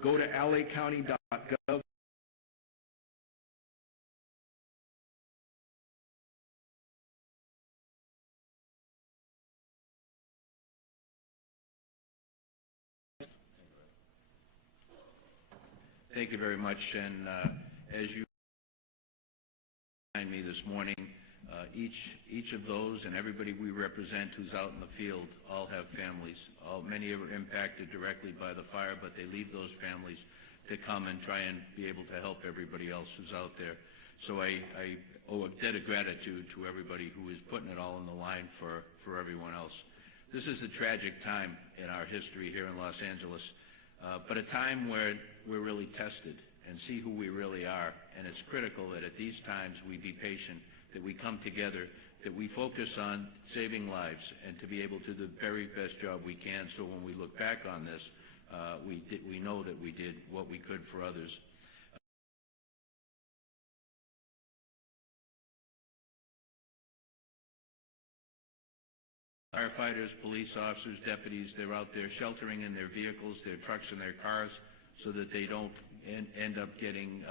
Go to lacounty.gov. Thank you very much. And as you behind me this morning, each of those and everybody we represent who's out in the field all have families. Many are impacted directly by the fire, but they leave those families to come and try and be able to help everybody else who's out there. So I owe a debt of gratitude to everybody who is putting it all on the line for everyone else. This is a tragic time in our history here in Los Angeles, but a time where we're really tested and see who we really are. And it's critical that at these times we be patient, that we come together, that we focus on saving lives and to be able to do the very best job we can, so when we look back on this, we know that we did what we could for others. Firefighters, police officers, deputies, they're out there sheltering in their vehicles, their trucks and their cars, so that they don't end up getting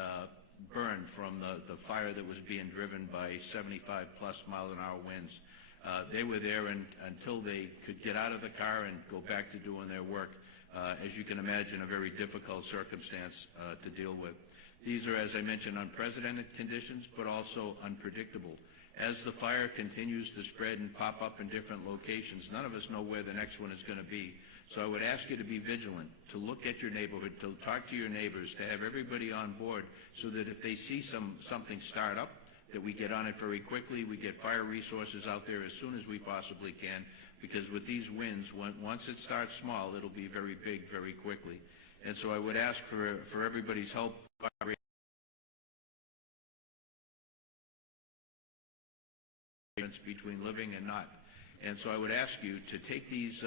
burned from the fire that was being driven by 75+ mile-an-hour winds. They were there until they could get out of the car and go back to doing their work. As you can imagine, a very difficult circumstance to deal with. These are, as I mentioned, unprecedented conditions, but also unpredictable. As the fire continues to spread and pop up in different locations, none of us know where the next one is going to be. So I would ask you to be vigilant, to look at your neighborhood, to talk to your neighbors, to have everybody on board, so that if they see something start up, that we get on it very quickly. We get fire resources out there as soon as we possibly can, because with these winds, once it starts small, it'll be very big very quickly. And so I would ask for everybody's help. Between living and not. And so I would ask you to take these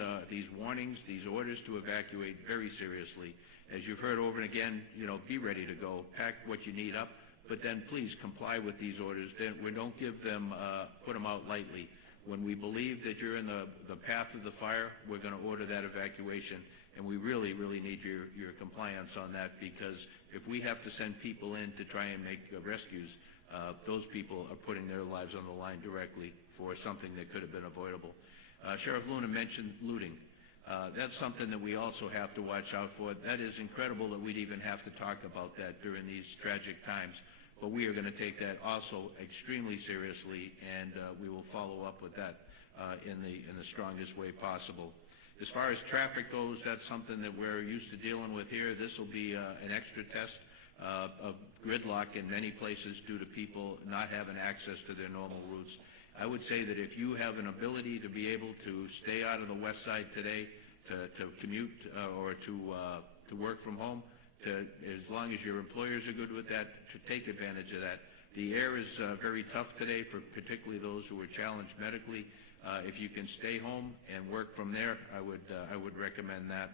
warnings, these orders to evacuate very seriously. As you've heard over and again, be ready to go, pack what you need up, but then please comply with these orders. We don't give them, put them out lightly. When we believe that you're in the path of the fire, we're going to order that evacuation, and we really, really need your compliance on that, because if we have to send people in to try and make rescues, those people are putting their lives on the line directly for something that could have been avoidable. Sheriff Luna mentioned looting. That's something that we also have to watch out for. That is incredible that we'd even have to talk about that during these tragic times, but we are going to take that also extremely seriously, and we will follow up with that in the strongest way possible. As far as traffic goes, that's something that we're used to dealing with here. This will be an extra test of gridlock in many places due to people not having access to their normal routes. I would say that if you have an ability to be able to stay out of the west side today, to commute or to work from home, as long as your employers are good with that, to take advantage of that. The air is very tough today for particularly those who are challenged medically. If you can stay home and work from there, I would recommend that.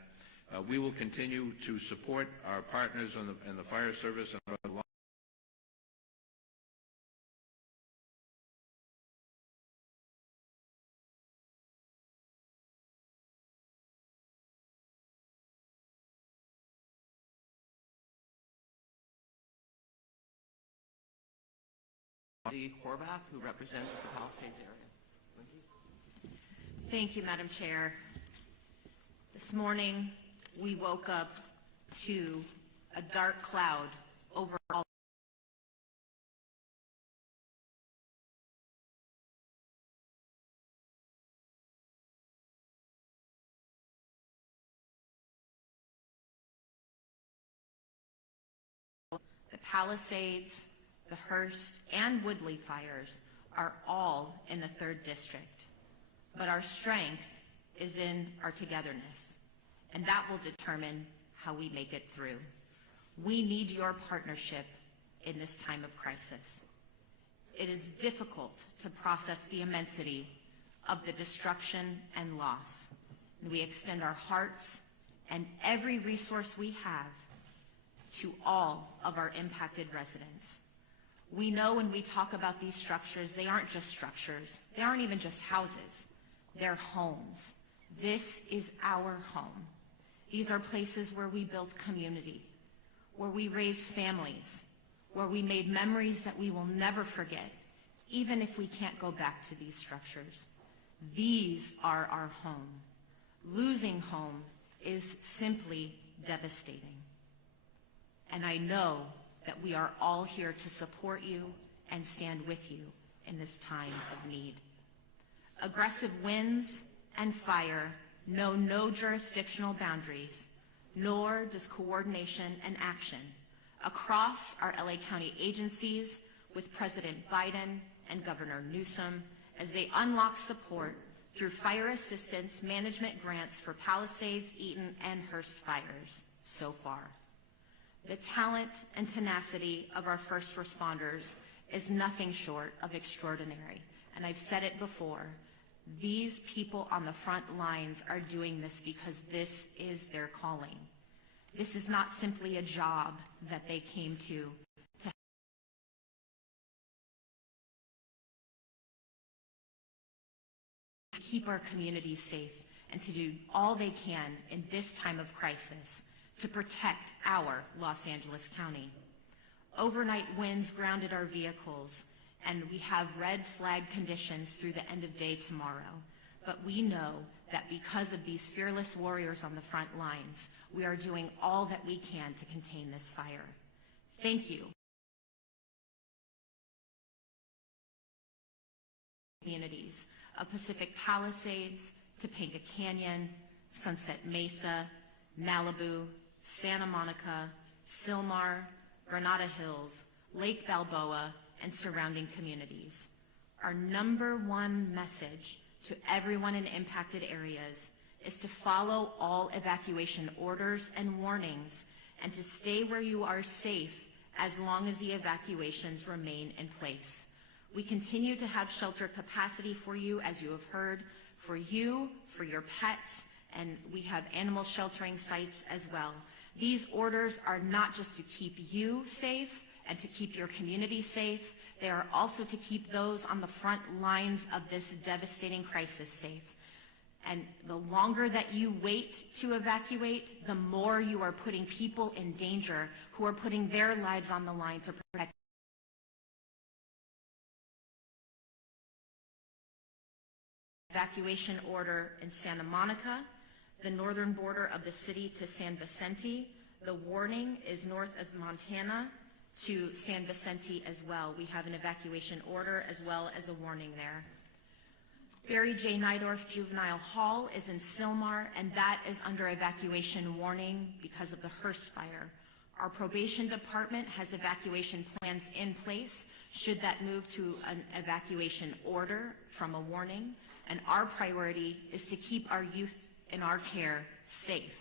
We will continue to support our partners in the fire service and Horvath, who represents the Palisades area. Lindsay? Thank you, Madam Chair. This morning, we woke up to a dark cloud over all. The Palisades, the Hearst, and Woodley fires are all in the 3rd District, but our strength is in our togetherness, and that will determine how we make it through. We need your partnership in this time of crisis. It is difficult to process the immensity of the destruction and loss, and we extend our hearts and every resource we have to all of our impacted residents. We know when we talk about these structures, they aren't just structures. They aren't even just houses. They're homes. This is our home. These are places where we built community, where we raised families, where we made memories that we will never forget, even if we can't go back to these structures. These are our home. Losing home is simply devastating. And I know that we are all here to support you and stand with you in this time of need. Aggressive winds and fire know no jurisdictional boundaries, nor does coordination and action across our LA County agencies with President Biden and Governor Newsom as they unlock support through fire assistance management grants for Palisades, Eaton, and Hearst fires so far. The talent and tenacity of our first responders is nothing short of extraordinary, and I've said it before. These people on the front lines are doing this because this is their calling. This is not simply a job that they came to keep our communities safe and to do all they can in this time of crisis to protect our Los Angeles County. Overnight winds grounded our vehicles, and we have red flag conditions through the end of day tomorrow. But we know that because of these fearless warriors on the front lines, we are doing all that we can to contain this fire. Thank you. Communities of Pacific Palisades, Topanga Canyon, Sunset Mesa, Malibu, Santa Monica, Sylmar, Granada Hills, Lake Balboa, and surrounding communities. Our number one message to everyone in impacted areas is to follow all evacuation orders and warnings and to stay where you are safe as long as the evacuations remain in place. We continue to have shelter capacity for you, as you have heard, for you, for your pets, and we have animal sheltering sites as well. These orders are not just to keep you safe and to keep your community safe, they are also to keep those on the front lines of this devastating crisis safe. And the longer that you wait to evacuate, the more you are putting people in danger who are putting their lives on the line to protect. Evacuation order in Santa Monica, the northern border of the city to San Vicente. The warning is north of Montana to San Vicente as well. We have an evacuation order as well as a warning there. Barry J. Nydorf Juvenile Hall is in Sylmar, and that is under evacuation warning because of the Hearst fire. Our probation department has evacuation plans in place should that move to an evacuation order from a warning, and our priority is to keep our youth in our care safe.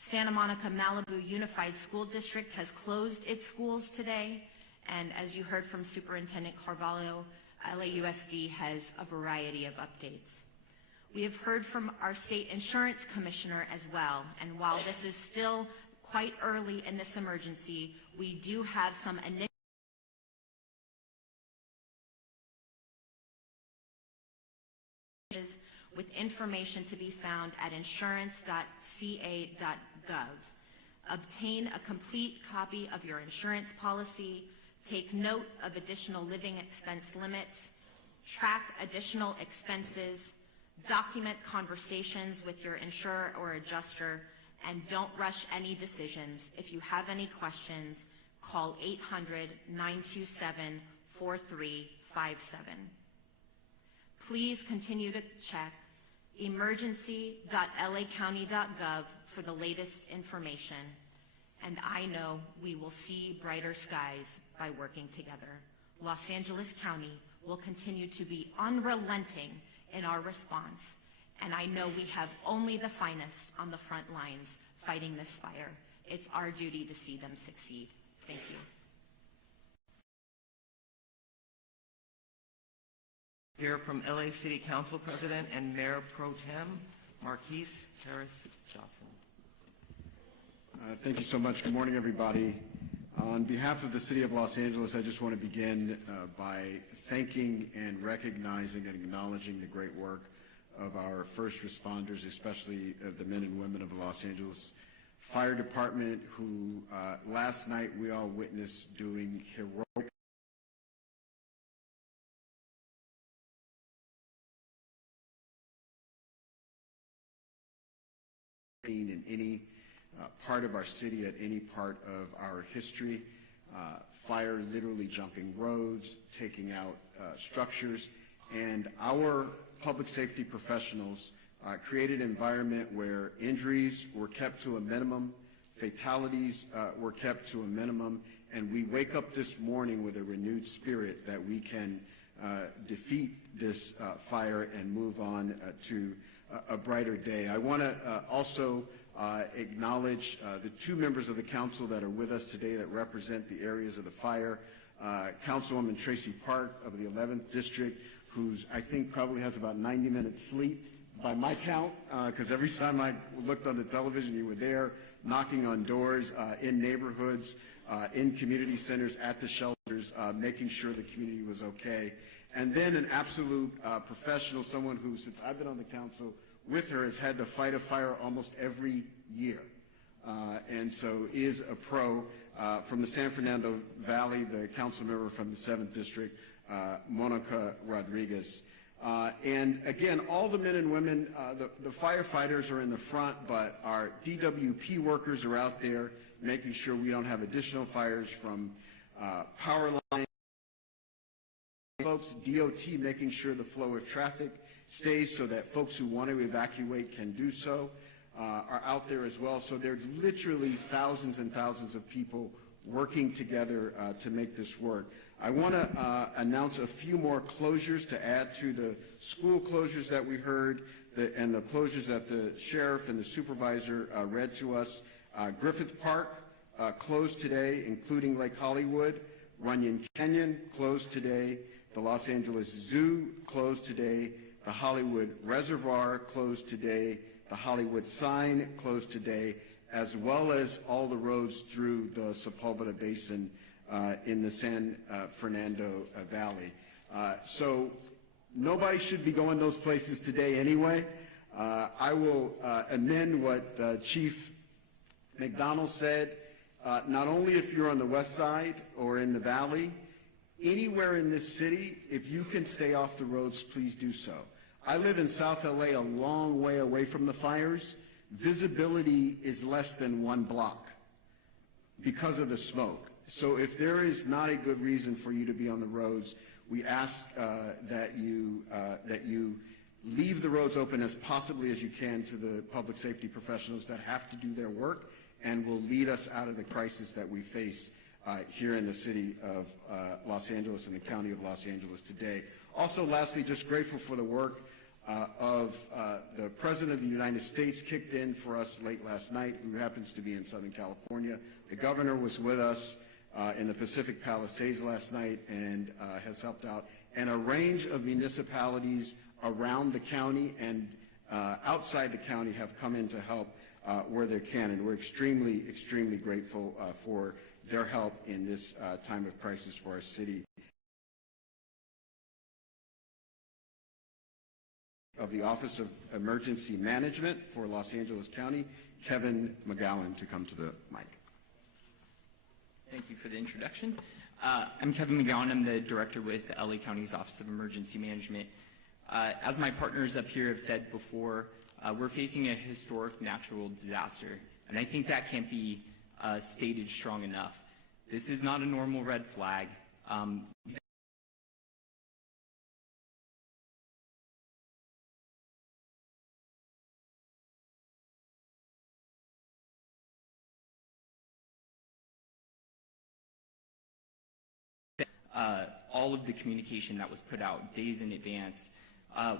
Santa Monica Malibu Unified School District has closed its schools today, and as you heard from Superintendent Carvalho, LAUSD has a variety of updates. We have heard from our state insurance commissioner as well, and while this is still quite early in this emergency, we do have some initiatives with information to be found at insurance.ca.gov. Obtain a complete copy of your insurance policy, take note of additional living expense limits, track additional expenses, document conversations with your insurer or adjuster, and don't rush any decisions. If you have any questions, call 800-927-4357. Please continue to check emergency.lacounty.gov for the latest information, and I know we will see brighter skies by working together. Los Angeles County will continue to be unrelenting in our response, and I know we have only the finest on the front lines fighting this fire. It's our duty to see them succeed. Thank you. Hear from LA City Council President and Mayor Pro Tem, Marquise Terrace-Johnson. Thank you so much. Good morning, everybody. On behalf of the City of Los Angeles, I just want to begin by thanking and recognizing and acknowledging the great work of our first responders, especially the men and women of the Los Angeles Fire Department, who last night we all witnessed doing heroic in any part of our city, at any part of our history. Fire literally jumping roads, taking out structures, and our public safety professionals created an environment where injuries were kept to a minimum, fatalities were kept to a minimum, and we wake up this morning with a renewed spirit that we can defeat this fire and move on to a brighter day. I want to also acknowledge the two members of the council that are with us today that represent the areas of the fire. Councilwoman Tracy Park of the 11th District, who's I think probably has about 90 minutes sleep by my count, because every time I looked on the television, you were there knocking on doors in neighborhoods, in community centers, at the shelters, making sure the community was okay. And then an absolute professional, someone who, since I've been on the council with her, has had to fight a fire almost every year. And so is a pro from the San Fernando Valley, the council member from the 7th District, Monica Rodriguez. And again, all the men and women, the firefighters are in the front, but our DWP workers are out there making sure we don't have additional fires from power lines. Folks, DOT making sure the flow of traffic stays so that folks who want to evacuate can do so are out there as well. So there's literally thousands and thousands of people working together to make this work. I want to announce a few more closures to add to the school closures that we heard and the closures that the sheriff and the supervisor read to us. Griffith Park closed today, including Lake Hollywood. Runyon Canyon closed today. The Los Angeles Zoo closed today. The Hollywood Reservoir closed today. The Hollywood Sign closed today, as well as all the roads through the Sepulveda Basin in the San Fernando Valley. So nobody should be going those places today anyway. I will amend what Chief McDonald said. Not only if you're on the west side or in the valley, anywhere in this city, if you can stay off the roads, please do so. I live in South LA, a long way away from the fires. Visibility is less than 1 block because of the smoke. So if there is not a good reason for you to be on the roads, we ask that you leave the roads open as possibly as you can to the public safety professionals that have to do their work and will lead us out of the crisis that we face here in the city of Los Angeles and the county of Los Angeles today. Also, lastly, just grateful for the work of the President of the United States, kicked in for us late last night, who happens to be in Southern California. The governor was with us in the Pacific Palisades last night and has helped out. And a range of municipalities around the county and outside the county have come in to help where they can. And we're extremely, extremely grateful for their help in this time of crisis for our city. Of the Office of Emergency Management for Los Angeles County, Kevin McGowan, to come to the mic. Thank you for the introduction. I'm Kevin McGowan. I'm the director with LA County's Office of Emergency Management. As my partners up here have said before, we're facing a historic natural disaster, and I think that can't be stated strong enough. This is not a normal red flag. All of the communication that was put out days in advance.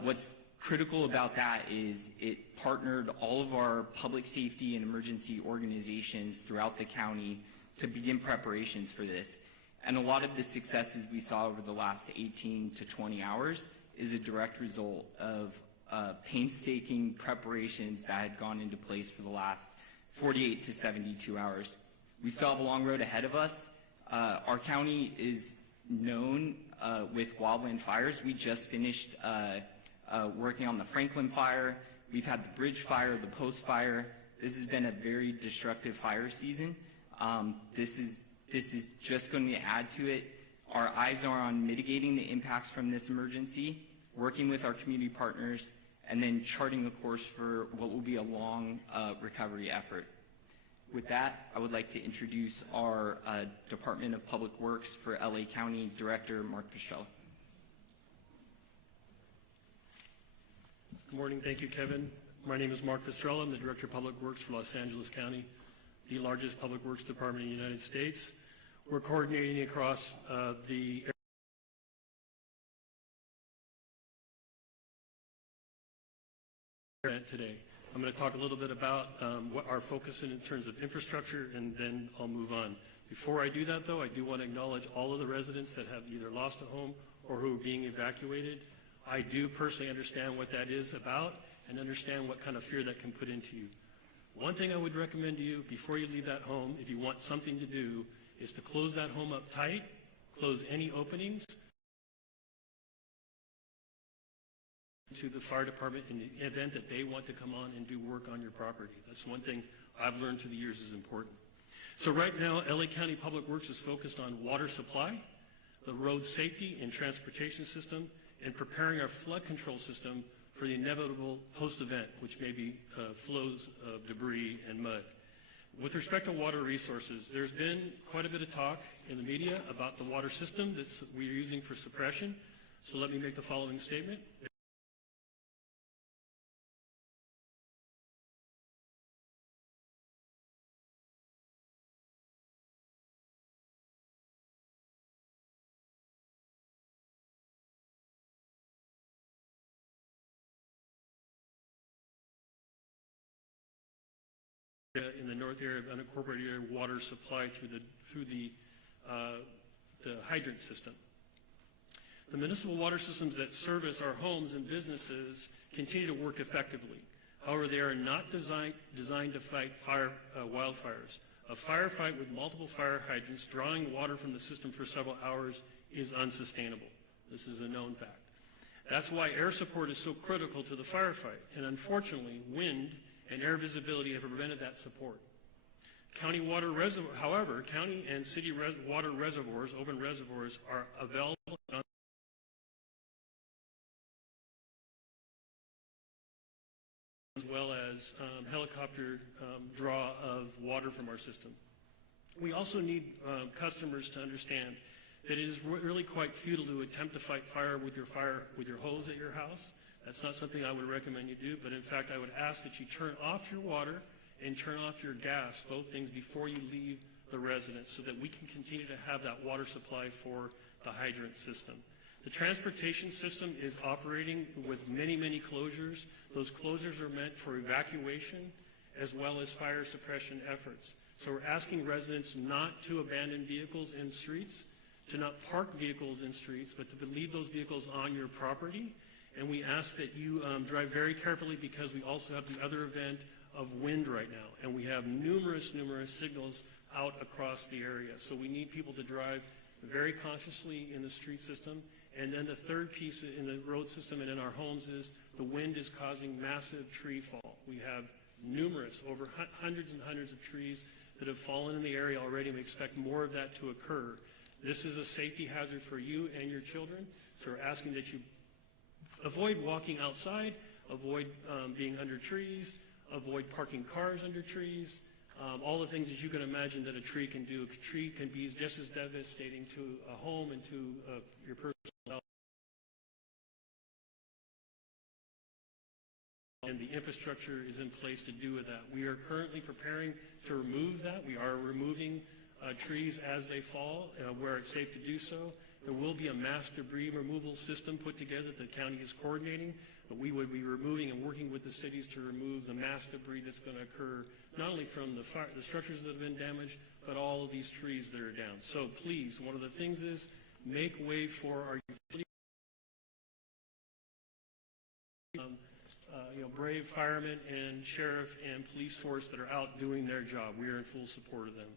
What's critical about that is it partnered all of our public safety and emergency organizations throughout the county to begin preparations for this. And a lot of the successes we saw over the last 18 to 20 hours is a direct result of painstaking preparations that had gone into place for the last 48 to 72 hours. We still have a long road ahead of us. Our county is known with wildland fires. We just finished working on the Franklin fire. We've had the bridge fire, the post fire. This has been a very destructive fire season. This is just going to add to it. Our eyes are on mitigating the impacts from this emergency, working with our community partners, and then charting a course for what will be a long recovery effort. With that, I would like to introduce our Department of Public Works for LA County Director, Mark Pistrella. Good morning. Thank you, Kevin. My name is Mark Pistrella. I'm the Director of Public Works for Los Angeles County, the largest public works department in the United States. We're coordinating across the event today. I'm going to talk a little bit about what our focus in terms of infrastructure, and then I'll move on. Before I do that, though, I do want to acknowledge all of the residents that have either lost a home or who are being evacuated. I do personally understand what that is about and understand what kind of fear that can put into you. One thing I would recommend to you before you leave that home, if you want something to do, is to close that home up tight, close any openings to the fire department in the event that they want to come on and do work on your property. That's one thing I've learned through the years is important. So right now, LA County Public Works is focused on water supply, the road safety and transportation system, and preparing our flood control system for the inevitable post-event, which may be flows of debris and mud. With respect to water resources, there's been quite a bit of talk in the media about the water system that we're using for suppression. So let me make the following statement. In the north area of unincorporated area, water supply through the hydrant system. The municipal water systems that service our homes and businesses continue to work effectively. However, they are not designed to fight wildfires. A firefight with multiple fire hydrants drawing water from the system for several hours is unsustainable. This is a known fact. That's why air support is so critical to the firefight, and unfortunately, wind and air visibility have prevented that support. However, county and city water reservoirs, open reservoirs, are available as well as helicopter draw of water from our system. We also need customers to understand that it is really quite futile to attempt to fight fire with your hose at your house. That's not something I would recommend you do, but in fact I would ask that you turn off your water and turn off your gas, both things, before you leave the residence so that we can continue to have that water supply for the hydrant system. The transportation system is operating with many, many closures. Those closures are meant for evacuation as well as fire suppression efforts. So we're asking residents not to abandon vehicles in streets, to not park vehicles in streets, but to leave those vehicles on your property. And we ask that you drive very carefully because we also have the other event of wind right now. And we have numerous signals out across the area. So we need people to drive very consciously in the street system. And then the third piece in the road system and in our homes is the wind is causing massive tree fall. We have over hundreds and hundreds of trees that have fallen in the area already, and we expect more of that to occur. This is a safety hazard for you and your children. So we're asking that you avoid walking outside, avoid being under trees, avoid parking cars under trees, all the things that you can imagine that a tree can do. A tree can be just as devastating to a home and to your personal health. And the infrastructure is in place to do with that. We are currently preparing to remove that. We are removing trees as they fall where it's safe to do so. There will be a mass debris removal system put together that the county is coordinating, but we would be removing and working with the cities to remove the mass debris that's going to occur, not only from the structures that have been damaged, but all of these trees that are down. So please, one of the things is make way for our utility, brave firemen and sheriff and police force that are out doing their job. We are in full support of them.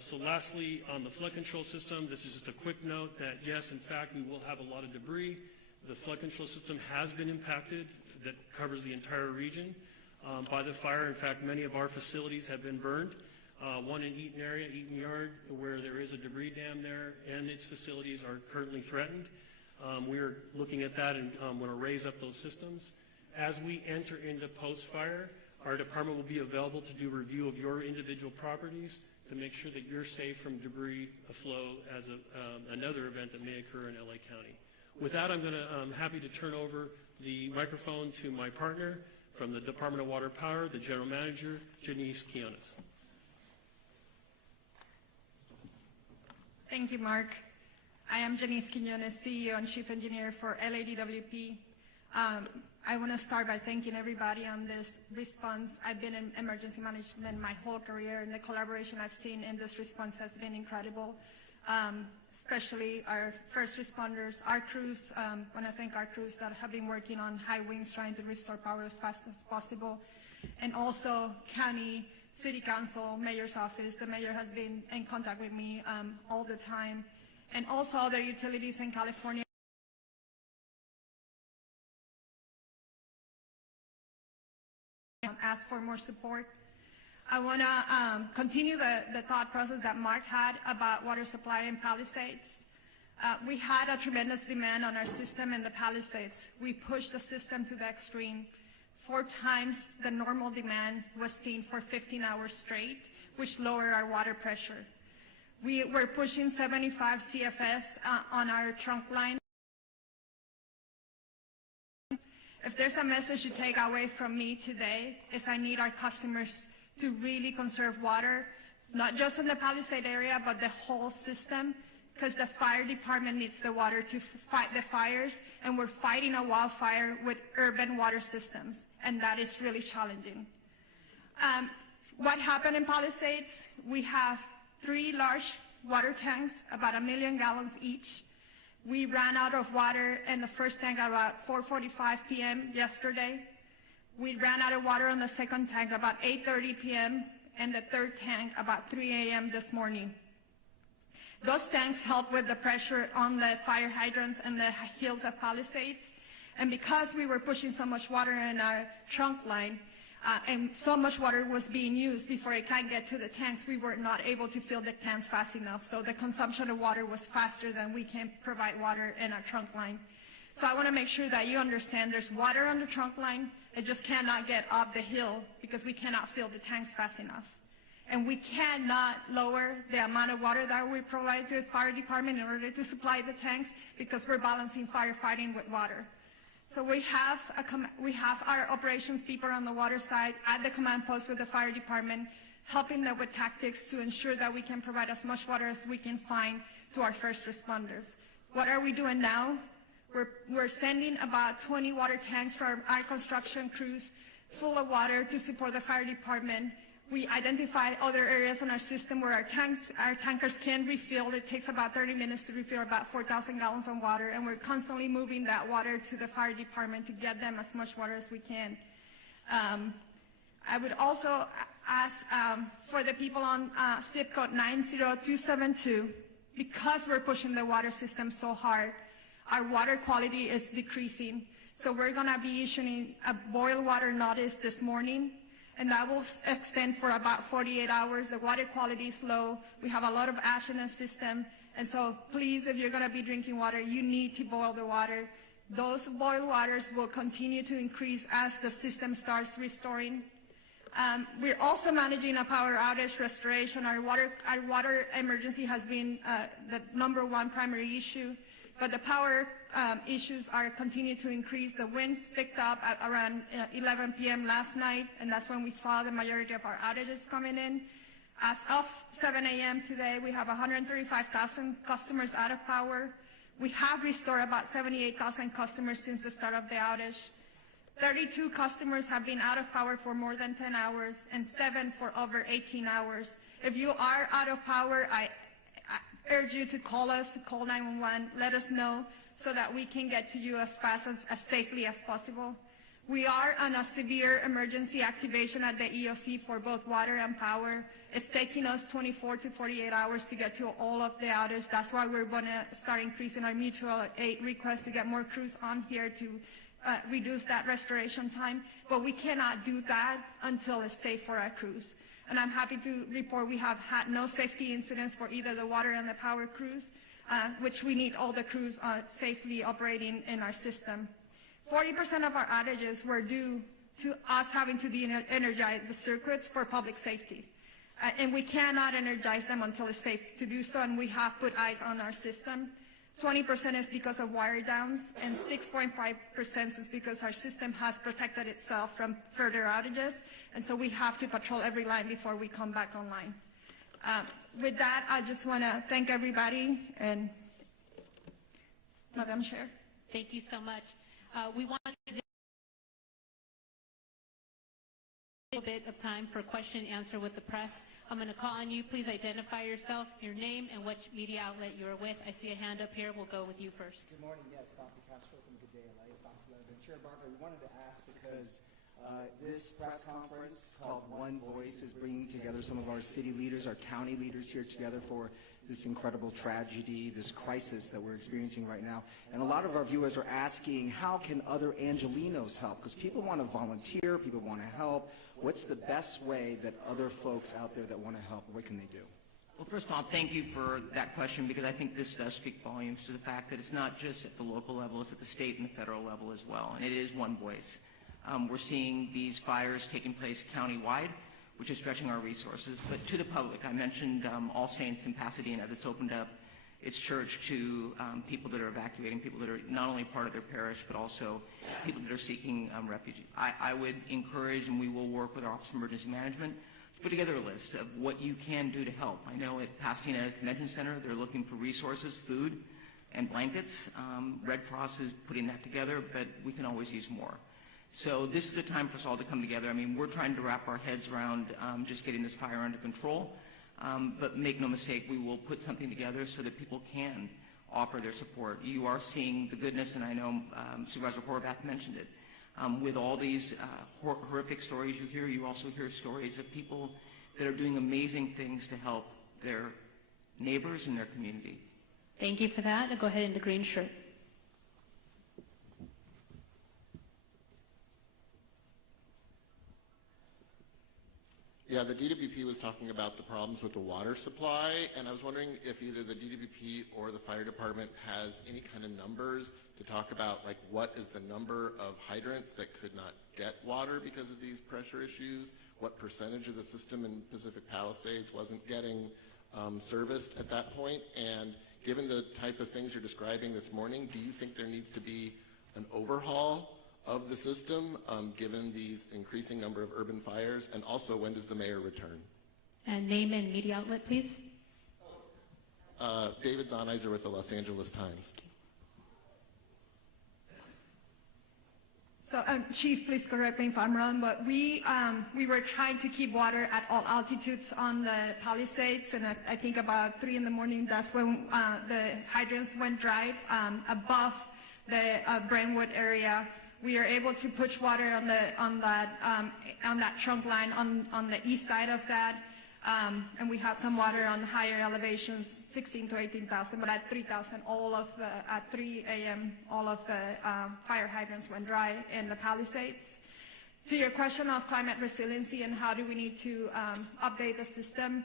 So lastly, on the flood control system, this is just a quick note that yes, in fact, we will have a lot of debris. The flood control system has been impacted, that covers the entire region, by the fire. In fact, many of our facilities have been burned. One in Eaton area, Eaton Yard, where there is a debris dam there, and its facilities are currently threatened. We are looking at that and want to raise up those systems. As we enter into post-fire, our department will be available to do review of your individual properties to make sure that you're safe from debris flow as another event that may occur in LA County. With that, I'm happy to turn over the microphone to my partner from the Department of Water Power, the General Manager, Janice Quinones. Thank you, Mark. I am Janice Quinones, CEO and Chief Engineer for LADWP. I want to start by thanking everybody on this response. I've been in emergency management my whole career, and the collaboration I've seen in this response has been incredible, especially our first responders, our crews. I want to thank our crews that have been working on high winds trying to restore power as fast as possible, and also county, city council, mayor's office. The mayor has been in contact with me all the time, and also other utilities in California. Ask for more support. I want to continue the thought process that Mark had about water supply in Palisades. We had a tremendous demand on our system in the Palisades. We pushed the system to the extreme. 4 times the normal demand was seen for 15 hours straight, which lowered our water pressure. We were pushing 75 CFS on our trunk line. If there's a message you take away from me today, is I need our customers to really conserve water, not just in the Palisade area, but the whole system, because the fire department needs the water to fight the fires, and we're fighting a wildfire with urban water systems, and that is really challenging. What happened in Palisades? We have 3 large water tanks, about 1 million gallons each. We ran out of water in the first tank about 4:45 p.m. yesterday. We ran out of water on the second tank about 8:30 p.m. and the third tank about 3 a.m. this morning. Those tanks help with the pressure on the fire hydrants and the hills of Palisades. And because we were pushing so much water in our trunk line, and so much water was being used before it can get to the tanks, we were not able to fill the tanks fast enough. So the consumption of water was faster than we can provide water in our trunk line. So I want to make sure that you understand there's water on the trunk line. It just cannot get up the hill because we cannot fill the tanks fast enough. And we cannot lower the amount of water that we provide to the fire department in order to supply the tanks because we're balancing firefighting with water. So we have our operations people on the water side at the command post with the fire department, helping them with tactics to ensure that we can provide as much water as we can find to our first responders. What are we doing now? We're sending about 20 water tanks for our construction crews full of water to support the fire department. We identified other areas on our system where our tankers can refill. It takes about 30 minutes to refill about 4,000 gallons of water, and we're constantly moving that water to the fire department to get them as much water as we can. I would also ask for the people on zip code 90272, because we're pushing the water system so hard, our water quality is decreasing. So we're going to be issuing a boil water notice this morning, and that will extend for about 48 hours. The water quality is low. We have a lot of ash in the system. And so please, if you're going to be drinking water, you need to boil the water. Those boiled waters will continue to increase as the system starts restoring. We're also managing a power outage restoration. Our water emergency has been the #1 primary issue. But the power issues are continuing to increase. The winds picked up at around 11 p.m. last night, and that's when we saw the majority of our outages coming in. As of 7 a.m. today, we have 135,000 customers out of power. We have restored about 78,000 customers since the start of the outage. 32 customers have been out of power for more than 10 hours, and 7 for over 18 hours. If you are out of power, I urge you to call us, call 911, let us know so that we can get to you as fast as safely as possible. We are on a severe emergency activation at the EOC for both water and power. It's taking us 24 to 48 hours to get to all of the outage. That's why we're going to start increasing our mutual aid request to get more crews on here to reduce that restoration time. But we cannot do that until it's safe for our crews. And I'm happy to report we have had no safety incidents for either the water and the power crews, which we need all the crews safely operating in our system. 40% of our outages were due to us having to de-energize the circuits for public safety. And we cannot energize them until it's safe to do so, and we have put eyes on our system. 20% is because of wire downs, and 6.5% is because our system has protected itself from further outages, and so we have to patrol every line before we come back online. With that, I just want to thank everybody, and Madam Chair. Thank you so much. We want a little bit of time for question and answer with the press. I'm going to call on you. Please identify yourself, your name, and which media outlet you're with. I see a hand up here. We'll go with you first. Good morning. Yes, Bobby Castro from Good Day LA, Fox 11. Chair Barker, we wanted to ask because this press conference called One Voice is bringing together some of our city leaders, our county leaders here together for this incredible tragedy, this crisis that we're experiencing right now. And a lot of our viewers are asking, how can other Angelenos help? Because people want to volunteer, people want to help. What's the best way that other folks out there that want to help, what can they do? Well, first of all, thank you for that question, because I think this does speak volumes to the fact that it's not just at the local level, it's at the state and the federal level as well, and it is one voice. We're seeing these fires taking place countywide, which is stretching our resources. But to the public, I mentioned All Saints in Pasadena that's opened up its church to people that are evacuating, people that are not only part of their parish, but also people that are seeking refuge. I would encourage, and we will work with our Office of Emergency Management, to put together a list of what you can do to help. I know at Pasadena Convention Center, they're looking for resources, food, and blankets. Red Cross is putting that together, but we can always use more. So this is a time for us all to come together. I mean, we're trying to wrap our heads around just getting this fire under control. But make no mistake, we will put something together so that people can offer their support. You are seeing the goodness, and I know Supervisor Horvath mentioned it. With all these horrific stories you hear, you also hear stories of people that are doing amazing things to help their neighbors and their community. Thank you for that. I'll go ahead in the green shirt. Yeah, the DWP was talking about the problems with the water supply, and I was wondering if either the DWP or the fire department has any kind of numbers to talk about, like what is the number of hydrants that could not get water because of these pressure issues, what percentage of the system in Pacific Palisades wasn't getting serviced at that point, and given the type of things you're describing this morning, do you think there needs to be an overhaul of the system, given these increasing number of urban fires? And also, when does the mayor return? And name and media outlet, please. David Zahnizer with the Los Angeles Times. So, Chief, please correct me if I'm wrong, but we were trying to keep water at all altitudes on the Palisades, and I think about 3 in the morning, that's when the hydrants went dry above the Brentwood area. We are able to push water on that trunk line on the east side of that, and we have some water on higher elevations, 16 to 18,000. But at 3,000, at 3 a.m., all of the fire hydrants went dry in the Palisades. To your question of climate resiliency and how do we need to update the system,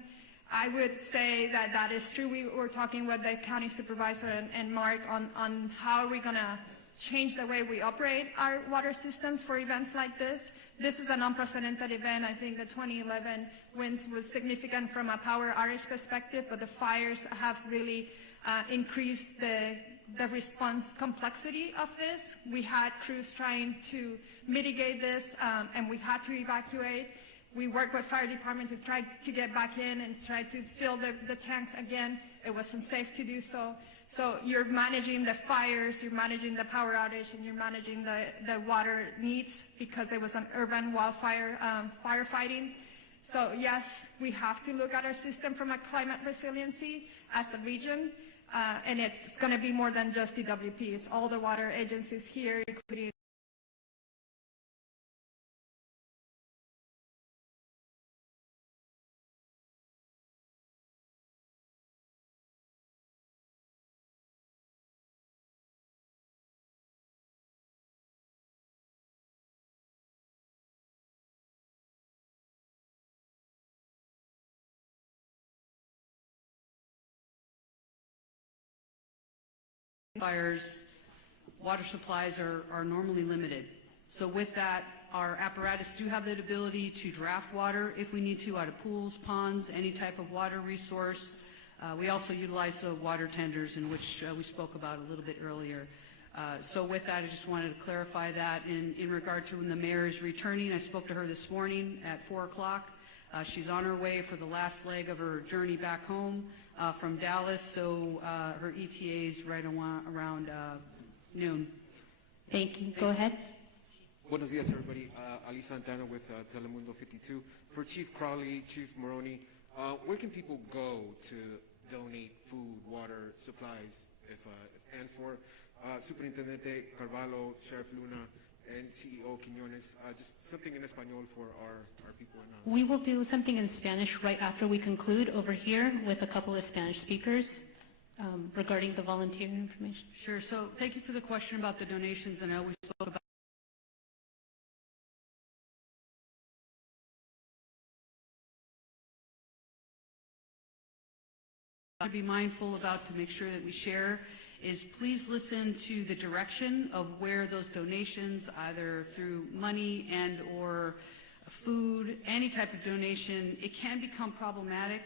I would say that that is true. We were talking with the county supervisor and Mark on how are we going to change the way we operate our water systems for events like this. This is an unprecedented event. I think the 2011 winds was significant from a power outage perspective, but the fires have really increased the response complexity of this. We had crews trying to mitigate this, and we had to evacuate. We worked with fire department to try to get back in and try to fill the tanks again. It wasn't safe to do so. So you're managing the fires, you're managing the power outage, and you're managing the water needs because it was an urban wildfire firefighting. So yes, we have to look at our system from a climate resiliency as a region, and it's going to be more than just DWP. It's all the water agencies here, including fires, water supplies are normally limited. So with that, our apparatus do have the ability to draft water if we need to out of pools, ponds, any type of water resource. We also utilize the water tenders, in which we spoke about a little bit earlier. So with that, I just wanted to clarify that. In regard to when the mayor is returning, I spoke to her this morning at 4 o'clock. She's on her way for the last leg of her journey back home from Dallas, so her ETA is right around noon. Thank you. Go ahead. Buenos días, everybody. Ali Santana with Telemundo 52. For Chief Crowley, Chief Maroney, where can people go to donate food, water, supplies, and for Superintendente Carvalho, Sheriff Luna, and CEO Quiñones, just something in Espanol for our people. We will do something in Spanish right after we conclude over here with a couple of Spanish speakers regarding the volunteer information. Sure. So thank you for the question about the donations, and I always spoke about to be mindful about to make sure that we share is please listen to the direction of where those donations, either through money and or food, any type of donation, it can become problematic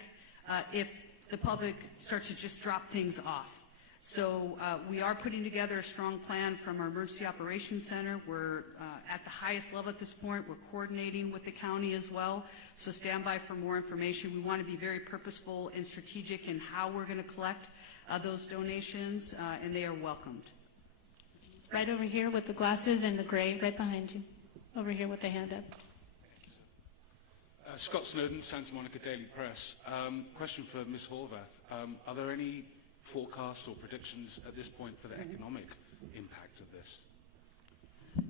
if the public starts to just drop things off. So we are putting together a strong plan from our Emergency Operations Center. We're at the highest level at this point. We're coordinating with the county as well. So stand by for more information. We want to be very purposeful and strategic in how we're going to collect those donations, and they are welcomed. Right over here with the glasses and the gray, right behind you. Over here with the hand up. Scott Snowden, Santa Monica Daily Press. Question for Ms. Horvath. Are there any forecasts or predictions at this point for the economic impact of this?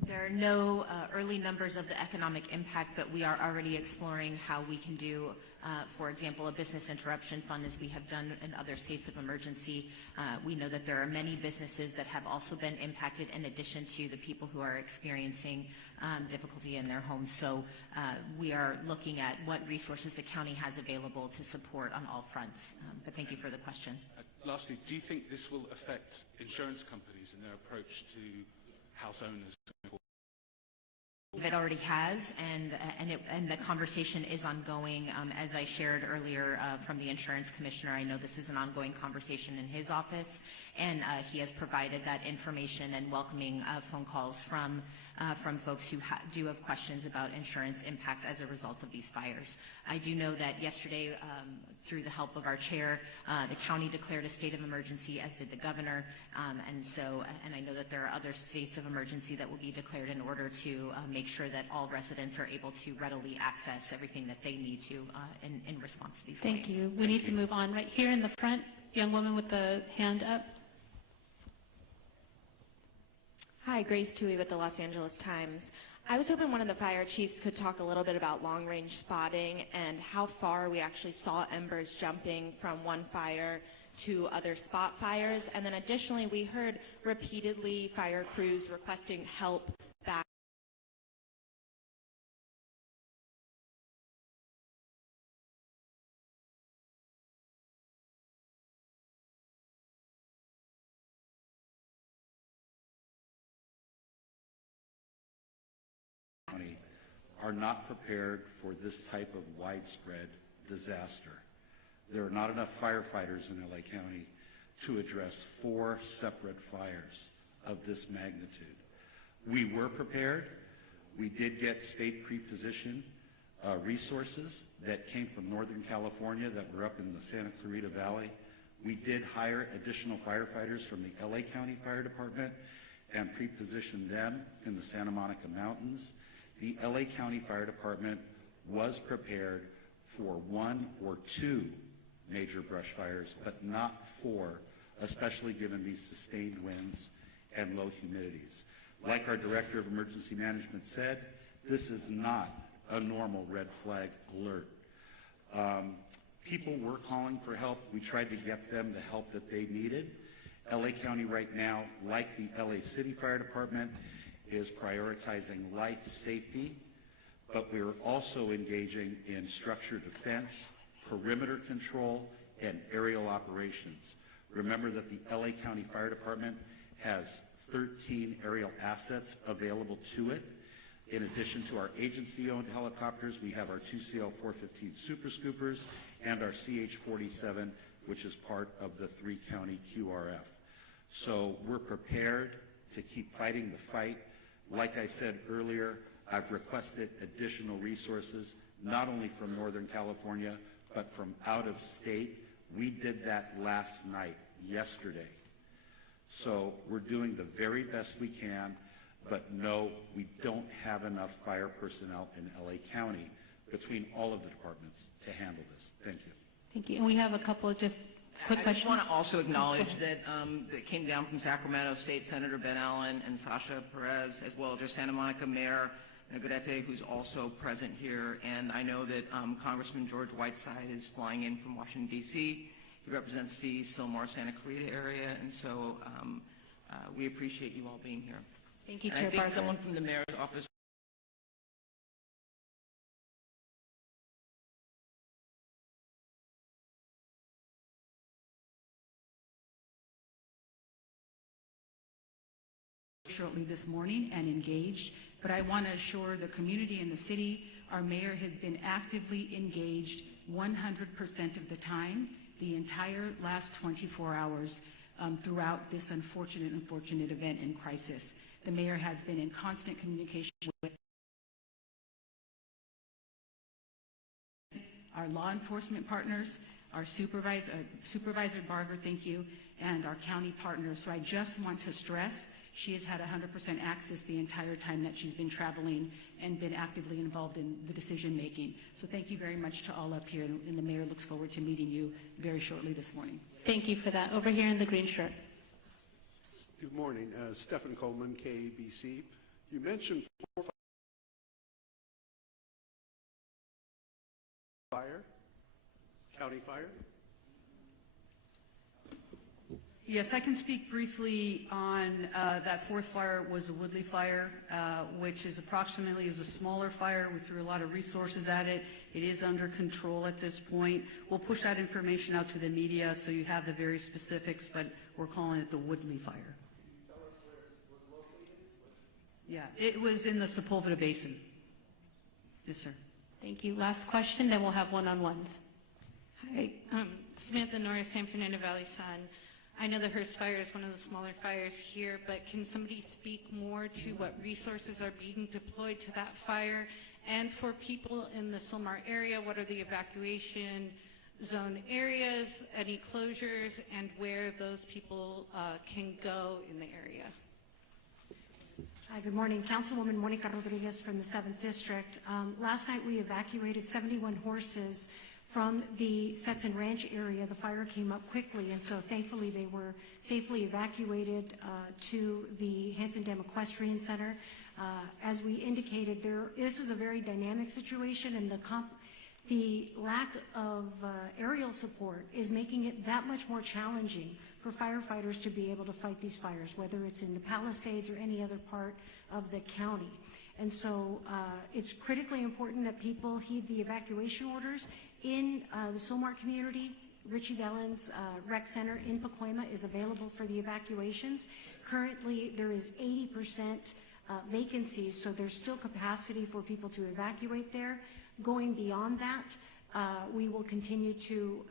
There are no early numbers of the economic impact, but we are already exploring how we can do, for example, a business interruption fund, as we have done in other states of emergency. We know that there are many businesses that have also been impacted in addition to the people who are experiencing difficulty in their homes. So we are looking at what resources the county has available to support on all fronts. But thank you for the question. Lastly, do you think this will affect insurance companies in their approach to house owners? It already has, and the conversation is ongoing. As I shared earlier from the insurance commissioner, I know this is an ongoing conversation in his office, and he has provided that information and welcoming phone calls from folks who do have questions about insurance impacts as a result of these fires. I do know that yesterday, through the help of our chair, the county declared a state of emergency, as did the governor, and I know that there are other states of emergency that will be declared in order to make sure that all residents are able to readily access everything that they need to in response to these Thank claims. you. We need to move on. Right here in the front, young woman with the hand up. Hi, Grace Tui with the Los Angeles Times. I was hoping one of the fire chiefs could talk a little bit about long-range spotting and how far we actually saw embers jumping from one fire to other spot fires. And then additionally, we heard repeatedly fire crews requesting help back. Are not prepared for this type of widespread disaster. There are not enough firefighters in LA County to address 4 separate fires of this magnitude. We were prepared. We did get state pre-position resources that came from Northern California that were up in the Santa Clarita Valley. We did hire additional firefighters from the LA County Fire Department and pre-positioned them in the Santa Monica Mountains. The LA County Fire Department was prepared for 1 or 2 major brush fires, but not 4, especially given these sustained winds and low humidities. Like our Director of Emergency Management said, this is not a normal red flag alert. People were calling for help. We tried to get them the help that they needed. LA County right now, like the LA City Fire Department, is prioritizing life safety, but we're also engaging in structured defense, perimeter control, and aerial operations. Remember that the LA County Fire Department has 13 aerial assets available to it. In addition to our agency-owned helicopters, we have our 2 CL-415 Super Scoopers and our CH-47, which is part of the 3-county QRF. So we're prepared to keep fighting the fight. Like I said earlier, I've requested additional resources, not only from Northern California, but from out of state. We did that last night, yesterday. So we're doing the very best we can, but no, we don't have enough fire personnel in LA County between all of the departments to handle this. Thank you. Thank you. And we have a couple of just quick questions. I just want to also acknowledge that that came down from Sacramento State Senator Ben Allen and Sasha Perez, as well as our Santa Monica Mayor Negrete, who's also present here. And I know that Congressman George Whiteside is flying in from Washington, D.C. He represents the Sylmar-Santa Clarita area, and so we appreciate you all being here. Thank you, And Chair I think Barker. someone from the mayor's office. Shortly this morning and engaged, but I want to assure the community and the city our mayor has been actively engaged 100% of the time, the entire last 24 hours throughout this unfortunate event and crisis. The mayor has been in constant communication with our law enforcement partners, our Supervisor Barger, thank you, and our county partners. So I just want to stress she has had 100% access the entire time that she's been traveling and been actively involved in the decision making. So thank you very much to all up here, and the mayor looks forward to meeting you very shortly this morning. Thank you for that. Over here in the green shirt. Good morning. Stephen Coleman, KABC. You mentioned 4 fire, county fire. Yes, I can speak briefly on that 4th fire was a Woodley fire, which is approximately, is a smaller fire. We threw a lot of resources at it. It is under control at this point. We'll push that information out to the media so you have the very specifics, but we're calling it the Woodley fire. Yeah, it was in the Sepulveda Basin. Yes, sir. Thank you. Last question, then we'll have one-on-ones. Hi, Samantha Norris, San Fernando Valley Sun. I know the Hearst fire is one of the smaller fires here, but can somebody speak more to what resources are being deployed to that fire? And for people in the Sylmar area, what are the evacuation zone areas, any closures, and where those people can go in the area? Hi, good morning. Councilwoman Monica Rodriguez from the 7th District. Last night we evacuated 71 horses from the Stetson Ranch area. The fire came up quickly, and so thankfully they were safely evacuated to the Hansen Dam Equestrian Center. As we indicated, this is a very dynamic situation, and the lack of aerial support is making it that much more challenging for firefighters to be able to fight these fires, whether it's in the Palisades or any other part of the county. And so it's critically important that people heed the evacuation orders. In the Sylmar community, Richie Vellen's rec center in Pacoima is available for the evacuations. Currently, there is 80% vacancies, so there's still capacity for people to evacuate there. Going beyond that, we will continue to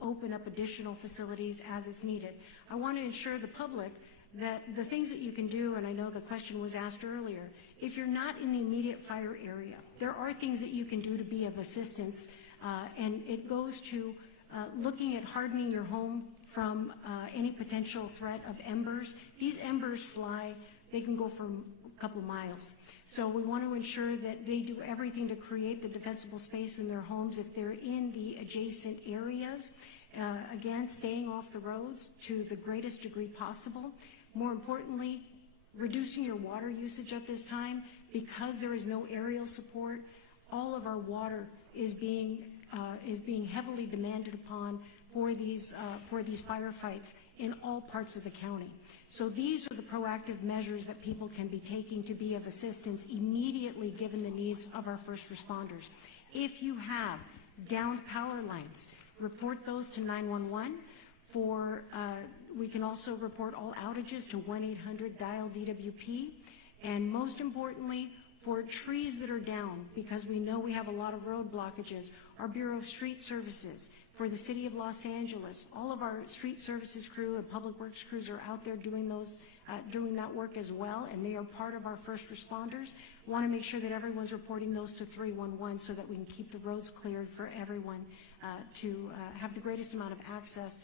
open up additional facilities as it's needed. I want to ensure the public that the things that you can do, and I know the question was asked earlier, if you're not in the immediate fire area, there are things that you can do to be of assistance, and it goes to looking at hardening your home from any potential threat of embers. These embers fly, they can go for a couple miles. So we want to ensure that they do everything to create the defensible space in their homes if they're in the adjacent areas. Again, staying off the roads to the greatest degree possible. More importantly, reducing your water usage at this time. Because there is no aerial support, all of our water is being heavily demanded upon for these firefights in all parts of the county. So these are the proactive measures that people can be taking to be of assistance immediately given the needs of our first responders. If you have downed power lines, report those to 911. We can also report all outages to 1-800-DIAL-DWP. And most importantly, for trees that are down, because we know we have a lot of road blockages, our Bureau of Street Services, for the City of Los Angeles, all of our street services crew and public works crews are out there doing that work as well, and they are part of our first responders. Want to make sure that everyone's reporting those to 311 so that we can keep the roads cleared for everyone to have the greatest amount of access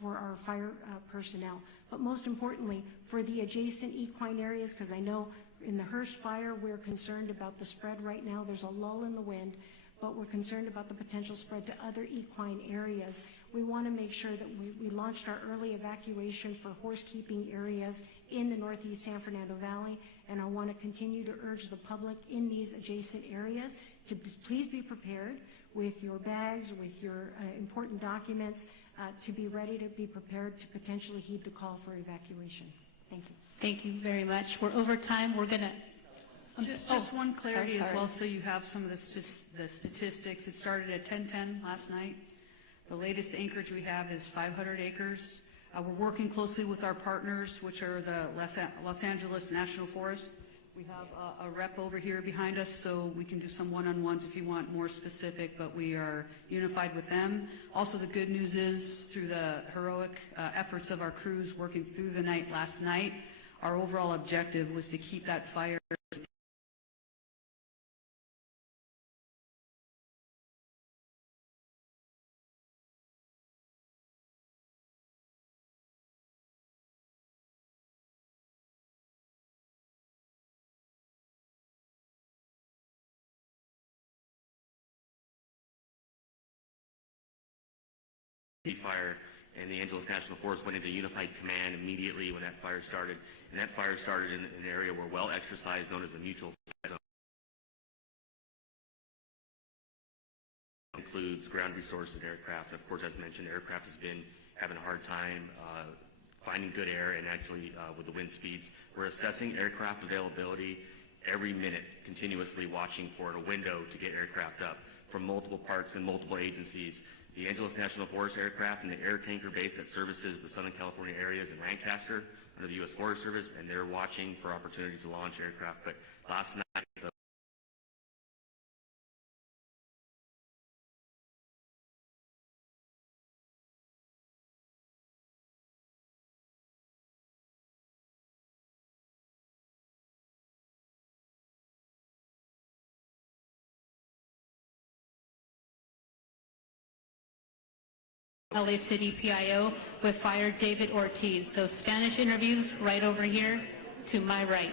for our fire personnel. But most importantly, for the adjacent equine areas, because I know in the Hearst fire we're concerned about the spread right now. There's a lull in the wind, but we're concerned about the potential spread to other equine areas. We want to make sure that we launched our early evacuation for horse keeping areas in the Northeast San Fernando Valley, and I want to continue to urge the public in these adjacent areas to please be prepared with your bags, with your important documents, to be ready to be prepared to potentially heed the call for evacuation. Thank you. Thank you very much. We're over time. We're going to... Just one clarity as well, so you have some of the statistics. It started at 1010 last night. The latest acreage we have is 500 acres. We're working closely with our partners, which are the Los Angeles National Forest. We have a rep over here behind us, so we can do some one-on-ones if you want more specific, but we are unified with them. Also, the good news is, through the heroic efforts of our crews working through the night last night, our overall objective was to keep that fire fire, and the Angeles National Forest went into unified command immediately when that fire started. And that fire started in an area where well exercised, known as the mutual zone. Includes ground resources and aircraft. And of course, as mentioned, aircraft has been having a hard time finding good air, and actually with the wind speeds. We're assessing aircraft availability every minute, continuously watching for a window to get aircraft up from multiple parts and multiple agencies. The Angeles National Forest aircraft and the air tanker base that services the Southern California areas in Lancaster under the U.S. Forest Service, and they're watching for opportunities to launch aircraft. But last night, the LA City PIO with Fire David Ortiz. So Spanish interviews right over here to my right.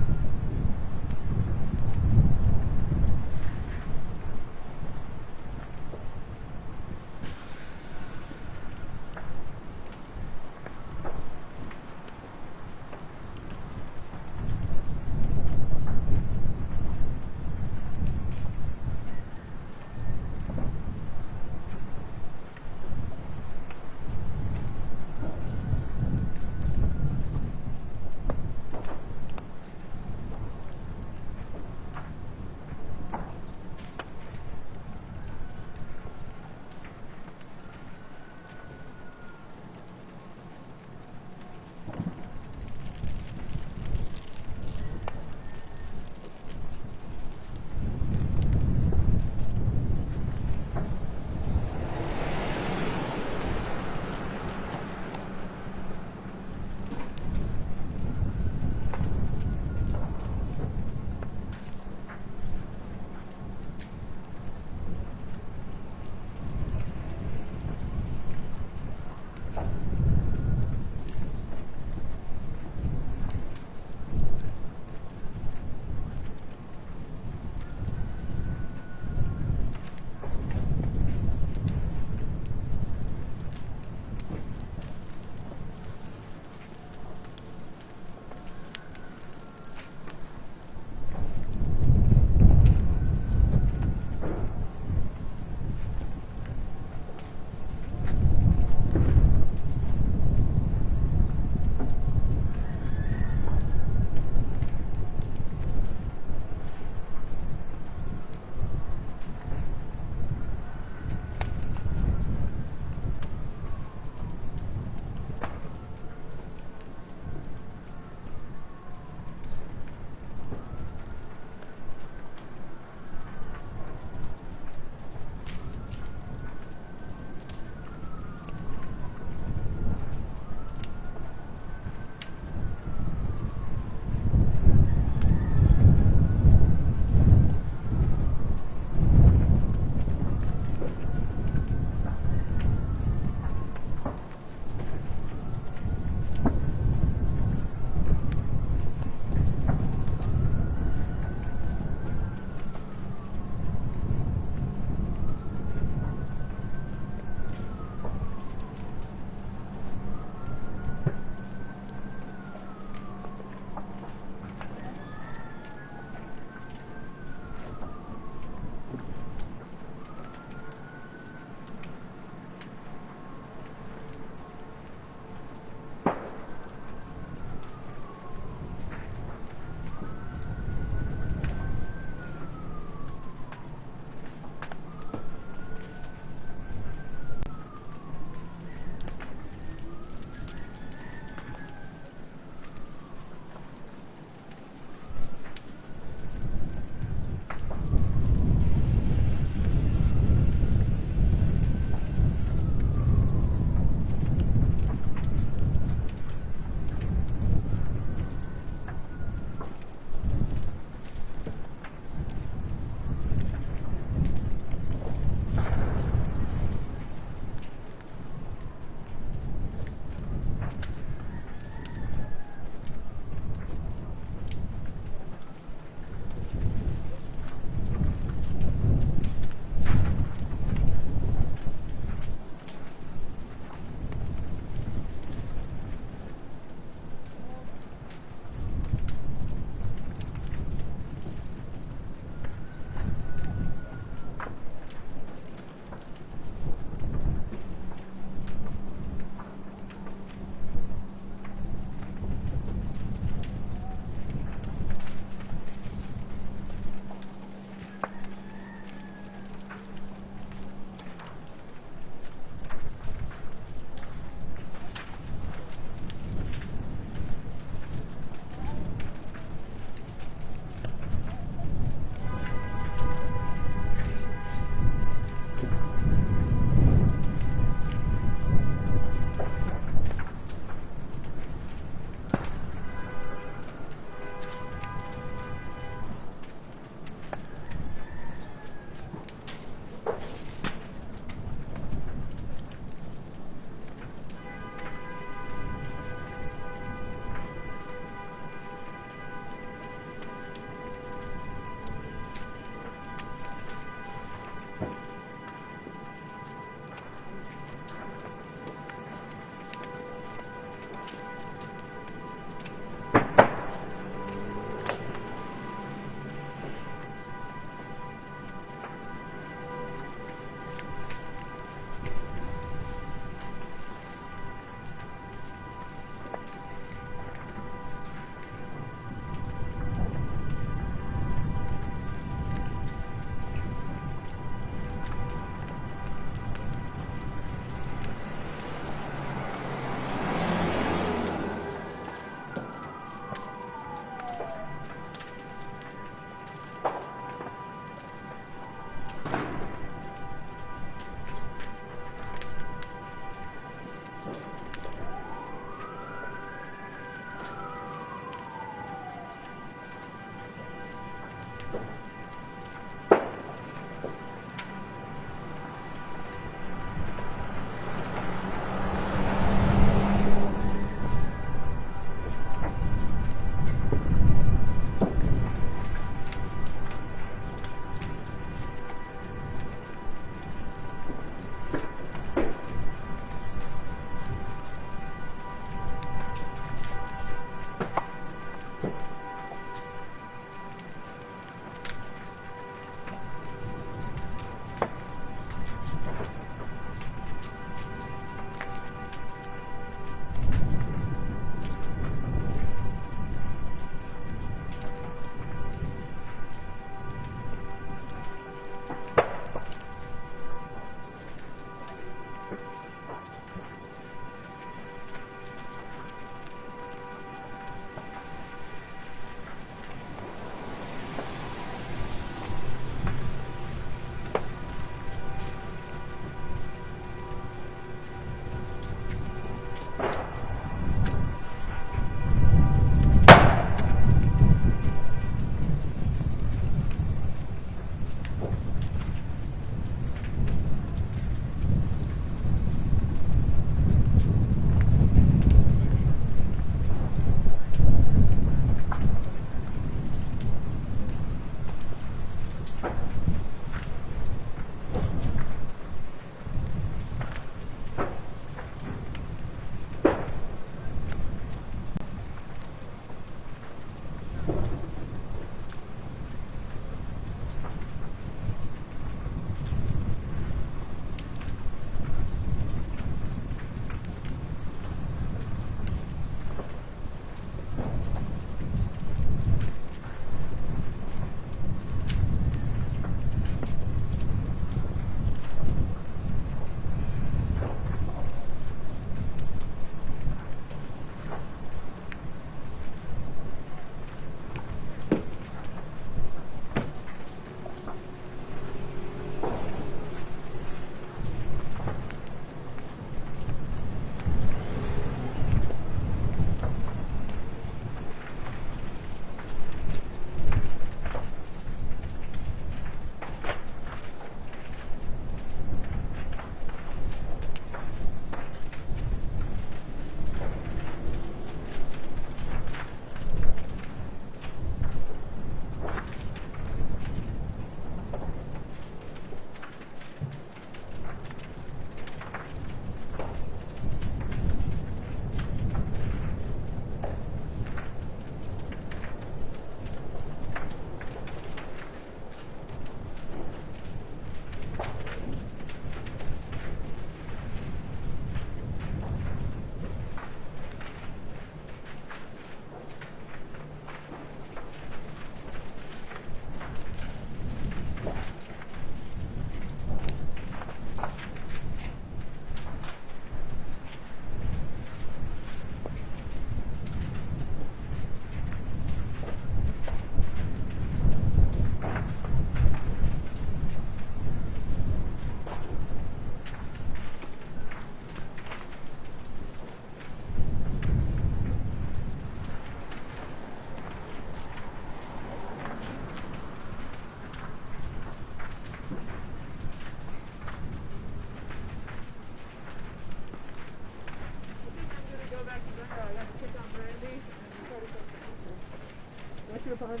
Alright,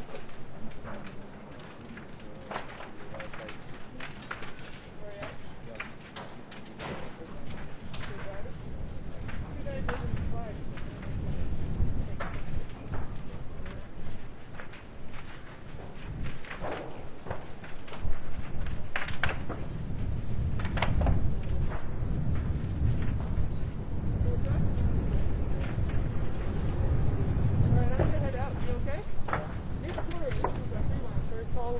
I'm gonna head out. You okay? This corner, this is a free one. So it's all